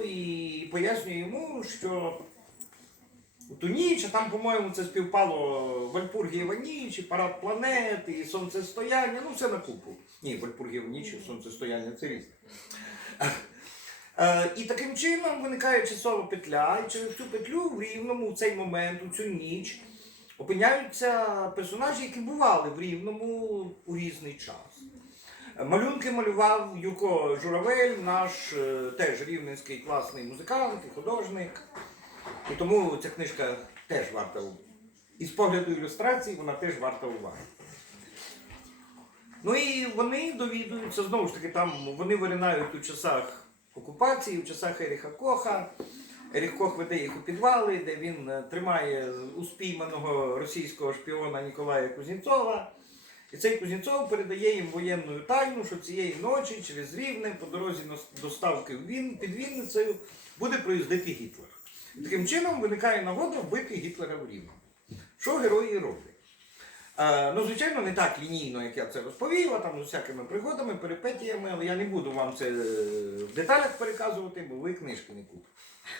і пояснює йому, що у ту ніч, а там, по-моєму, це співпало Вальпургієва ніч, і парад планет, і сонцестояння, ну все на купу. Ні, Вальпургієва ніч і сонцестояння це різне. Е, І таким чином виникає часова петля, і через цю петлю в рівному в цей момент, у цю ніч, опиняються персонажі, які бували в рівному у різний час. Малюнки малював Юрко Журавель, наш е, теж рівненський класний музикант і художник. І тому ця книжка теж варта у- і з погляду ілюстрації вона теж варта уваги. Ну і вони довідуються, знову ж таки, там вони виринають у часах окупації, у часах Еріха Коха. Еріх Кох веде їх у підвали, де він е, тримає успійманого російського шпіона Ніколая Кузнєцова. І цей Кузнєцов передає їм воєнну тайну, що цієї ночі через Рівне по дорозі на- до ставки під Вінницею буде проїздити Гітлер. І таким чином виникає нагода вбити Гітлера в Рівному. Що герої роблять? Е, ну, звичайно, не так лінійно, як я це розповів, а там з усякими пригодами, перипетіями, але я не буду вам це е, в деталях переказувати, бо ви книжки не купите.